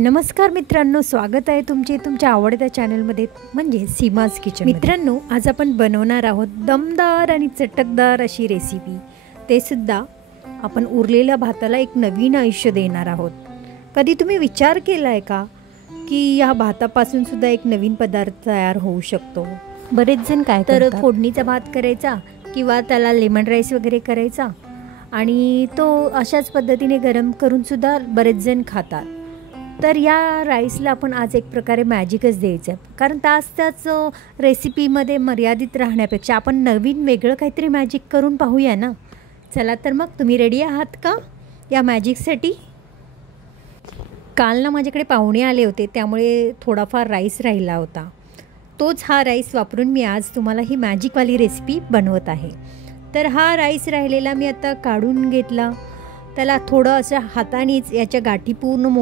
नमस्कार मित्रांनो, स्वागत आहे तुमचे तुमच्या आवडत्या चॅनलमध्ये म्हणजे सीमाज किचन। मित्रांनो, आज आपण बनवणार आहोत दमदार आणि चटकदार अशी रेसिपी। ते सुद्धा आपण उरलेल्या भाताला एक नवीन आयुष्य देणार आहोत। कधी तुम्ही विचार केलाय का की या भातापासून सुद्धा एक नवीन पदार्थ तयार होऊ शकतो? बरेच जण काय करतात, फोडणीचा भात करायचा किंवा त्याला लेमन राईस वगैरे करायचा आणि तो अशाच पद्धतीने गरम करून सुद्धा बरेच जण खातात। तर या राईसला आपण आज एक प्रकारे मॅजिकच द्यायचं आहे, कारण त्याच रेसिपीमध्ये मर्यादित राहण्यापेक्षा आपण नवीन वेगळं काहीतरी मॅजिक करून पाहूया ना। चला तर मग तुम्ही रेडी आहात का या मॅजिकसाठी? काल ना माझ्याकडे पाहुणे आले होते, त्यामुळे थोडाफार राईस राहिला होता। तोच हा राईस वापरून मी आज तुम्हाला ही मॅजिकवाली रेसिपी बनवत आहे। तर हा राईस राहिलेला मी आता काढून घेतला, त्याला थोडं असं हातानेच याच्या गाठी पूर्ण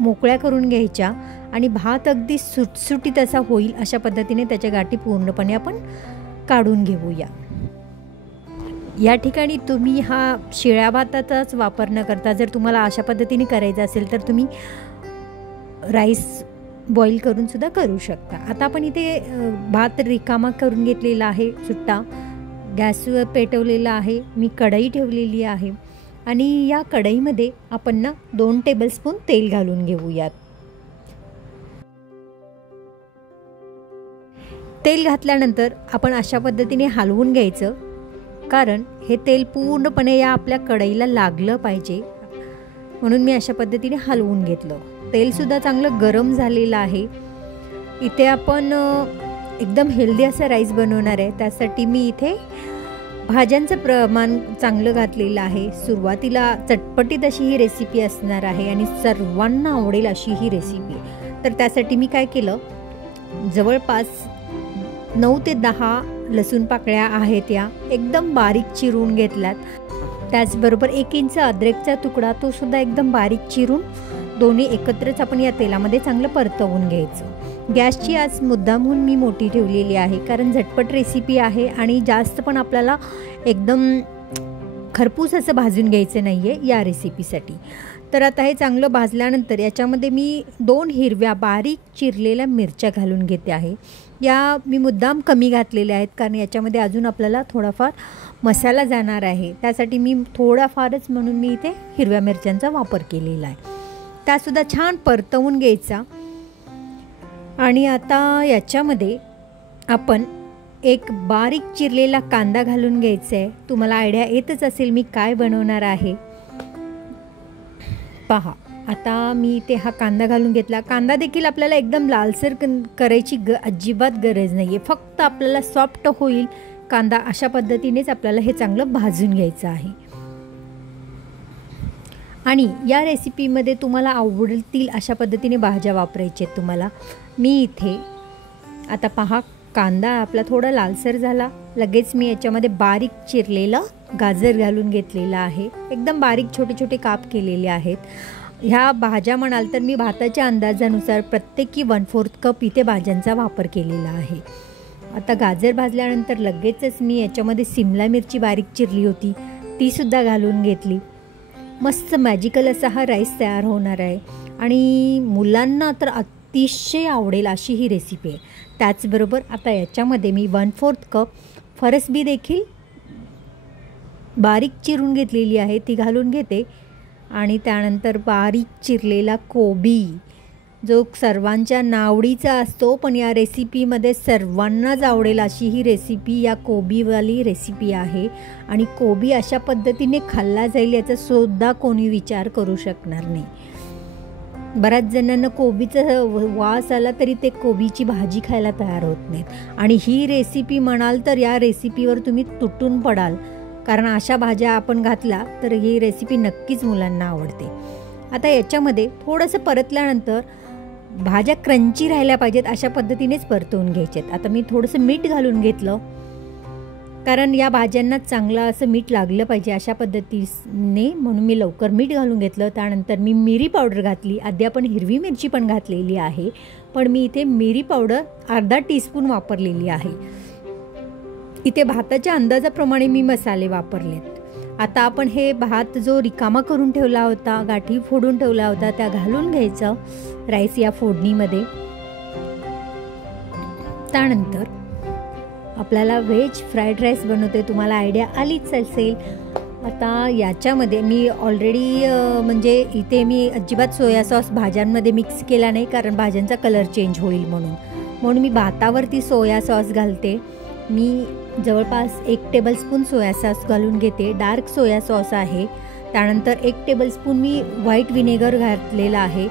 मोकळ्या करून घ्यायच्या आणि भात अगदी सुटसुटीत असा होईल अशा पद्धतीने त्याच्या गाठी पूर्णपणे आपण काढून घेऊया। या ठिकाणी तुम्ही हा शिळ्या भाताचाच वापर न करता जर तुम्हाला अशा पद्धतीने करायचं असेल तर तुम्ही राईस बॉईल करून सुद्धा करू शकता। आता आपण इथे भात रिकामा करून घेतलेला आहे, सुट्टा गॅसवर पेटवलेला आहे, मी कढई ठेवलेली आहे आणि या कढईमध्ये आपण ना 2 टेबलस्पून तेल घालून घेऊयात। तेल घातल्यानंतर आपण अशा पद्धतीने हलवून घ्यायचं, कारण हे तेल पूर्णपणे या आपल्या कढईला लागलं पाहिजे, म्हणून मी अशा पद्धतीने हलवून घेतलं। तेलसुद्धा चांगलं गरम झालेलं आहे। इथे आपण एकदम हेल्दी असा राईस बनवणार आहे, त्यासाठी मी इथे भाज्यांचं प्रमाण चांगलं घातलेलं आहे। सुरुवातीला चटपटीत अशी ही रेसिपी असणार आहे आणि सर्वांना आवडेल अशी ही रेसिपी। तर त्यासाठी मी काय केलं, जवळपास 9 ते 10 लसूण पाकळ्या आहेत, या एकदम बारीक चिरून घेतल्यात। त्याचबरोबर 1 इंच अद्रकचा तुकडा, तो सुद्धा एकदम बारीक चिरून दोन्ही एकत्रच आपण या तेलामध्ये चांगलं परतवून घ्यायचं। गॅसची आज मुद्दामहून मी मोठी ठेवलेली आहे, कारण झटपट रेसिपी आहे आणि जास्त पण आपल्याला एकदम खरपूस असं भाजून घ्यायचं नाही आहे या रेसिपीसाठी। तर आता हे चांगलं भाजल्यानंतर याच्यामध्ये मी 2 हिरव्या बारीक चिरलेल्या मिरच्या घालून घेते आहे। या मी मुद्दाम कमी घातलेल्या आहेत, कारण याच्यामध्ये अजून आपल्याला थोडाफार मसाला जाणार आहे, त्यासाठी मी थोडाफारच म्हणून मी इथे हिरव्या मिरच्यांचा वापर केलेला आहे। त्यासुद्धा छान परतवून घ्यायचा आणि आता याच्यामध्ये आपण एक बारीक चिरलेला कांदा घालून घ्यायचा आहे। तुम्हाला आयडिया येतच असेल मी काय बनवणार आहे। पहा, आता मी इथे हा कांदा घालून घेतला। कांदा देखील आपल्याला एकदम लालसर करायची अजिबात गरज नाही आहे, फक्त आपल्याला सॉफ्ट होईल कांदा अशा पद्धतीनेच आपल्याला हे चांगलं भाजून घ्यायचं आहे। आणि या रेसिपीमध्ये तुम्हाला आवडतील अशा पद्धतीने भाज्या वापरायच्या आहेत तुम्हाला। मी इथे आता पहा, कांदा आपला थोडा लालसर झाला, लगेच मी याच्यामध्ये बारीक चिरलेलं गाजर घालून घेतलेलं आहे, एकदम बारीक छोटे छोटे काप केलेले आहेत। ह्या भाज्या म्हणाल तर मी भाताच्या अंदाजानुसार प्रत्येकी 1/4 कप इथे भाज्यांचा वापर केलेला आहे। आता गाजर भाजल्यानंतर लगेचच मी याच्यामध्ये सिमला मिरची बारीक चिरली होती, ती सुद्धा घालून घेतली। मस्त मॅजिकल असा हा राईस तयार होणार आहे आणि मुलांना तर अतिशय आवडेल अशी ही रेसिपी आहे। त्याचबरोबर आता याच्यामध्ये मी 1/4 कप फरसबी देखील बारीक चिरून घेतलेली आहे, ती घालून घेते आणि त्यानंतर बारीक चिरलेला कोबी, जो सर्वांच्या नावडीचा असतो, पण या रेसिपीमध्ये सर्वांनाच आवडेल अशी ही रेसिपी या कोबीवाली रेसिपी आहे। आणि कोबी अशा पद्धतीने खाल्ला जाईल याचा सुद्धा कोणी विचार करू शकणार नाही। बऱ्याच जणांना कोबीचा वास आला तरी ते कोबीची भाजी खायला तयार होत नाहीत, आणि ही रेसिपी म्हणाल तर या रेसिपीवर तुम्ही तुटून पडाल, कारण अशा भाज्या आपण घातल्या तर ही रेसिपी नक्कीच मुलांना आवडते। आता याच्यामध्ये थोडंसं परतल्यानंतर भाज्या क्रंची राहिल्या पाहिजेत अशा पद्धतीनेच परतवून घ्यायच्यात। आता मी थोडंसं मीठ घालून घेतलं, कारण या भाज्यांना चांगलं असं मीठ लागलं पाहिजे अशा पद्धतीने, म्हणून मी लवकर मीठ घालून घेतलं। त्यानंतर मी मिरी पावडर घातली, आधी आपण हिरवी मिरची पण घातलेली आहे, पण मी इथे मिरी पावडर अर्धा टीस्पून वापरलेली आहे। इथे भाताच्या अंदाजाप्रमाणे मी मसाले वापरलेत। आता आपण हे भात जो रिकामा करून ठेवला होता, गाठी फोडून ठेवला होता, त्या घालून घ्यायचं राईस या फोडणीमध्ये. त्यानंतर आपल्याला व्हेज फ्राईड राईस बनवते, तुम्हाला आयडिया आलीच असेल. आता याच्यामध्ये मी ऑलरेडी म्हणजे इथे मी अजिबात सोया सॉस भाज्यांमध्ये मिक्स केला नाही, कारण भाज्यांचा कलर चेंज होईल म्हणून मी भातावरती सोया सॉस घालते. मी जवळपास 1 टेबलस्पून सोया सॉस घालून घेते, डार्क सोया सॉस आहे. त्यानंतर 1 टेबलस्पून मी व्हाईट विनेगर घातलेलं आहे.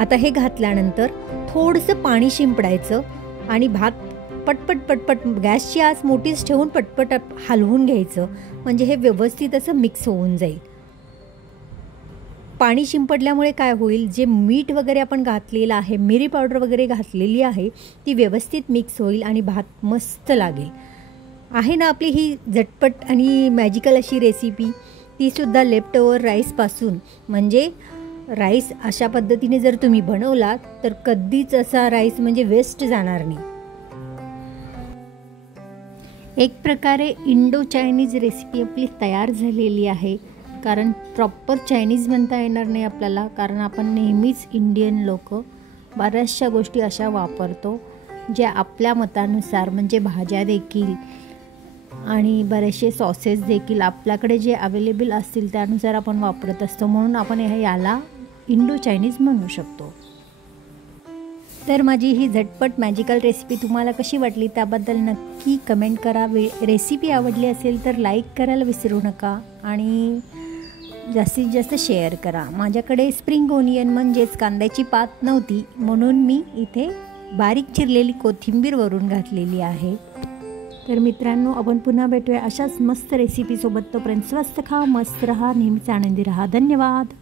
आता हे घातल्यानंतर थोडंसं पाणी शिंपडायचं आणि भात पटपट पटपट गॅसची आच मोठीच ठेवून पटपट हलवून घ्यायचं, म्हणजे हे व्यवस्थित असं मिक्स होऊन जाईल. पाणी शिंपडल्यामुळे काय होईल, जे मीठ वगैरे आपण घातलेलं आहे, मिरी पावडर वगैरे घातलेली आहे, ती व्यवस्थित मिक्स होईल आणि भात मस्त लागेल. आहे ना आपली ही झटपट आणि मॅजिकल अशी रेसिपी, तीसुद्धा लेफ्ट ओव्हर राईसपासून. म्हणजे राईस अशा पद्धतीने जर तुम्ही बनवलात तर कधीच असा राईस म्हणजे वेस्ट जाणार नाही. एक प्रकारे इंडो चायनीज रेसिपी आपली तयार झालेली आहे. कारण प्रॉपर चायनीज म्हणता येणार नाही आपल्याला, कारण आपण नेहमीच इंडियन लोक बऱ्याचशा गोष्टी अशा वापरतो ज्या आपल्या मतानुसार, म्हणजे भाज्या देखील आणि बरेचसे सॉसेस देखील आपल्याकडे जे अवेलेबल असतील त्यानुसार आपण वापरत असतो. म्हणून आपण याला इंडो चायनीज म्हणू शकतो. तर माझी ही झटपट मॅजिकल रेसिपी तुम्हाला कशी वाटली त्याबद्दल नक्की कमेंट करा. रेसिपी आवडली असेल तर लाईक करायला विसरू नका आणि जास्तीत जास्त शेअर करा. माझ्याकडे स्प्रिंग ओनियन म्हणजेच कांद्याची पात नव्हती, म्हणून मी इथे बारीक चिरलेली कोथिंबीर वरून घातलेली आहे. तर मित्रांनो, आपण पुन्हा भेटूया अशाच मस्त रेसिपीसोबत. तोपर्यंत स्वस्त खा, मस्त रहा, नेहमीच आनंदी रहा. धन्यवाद.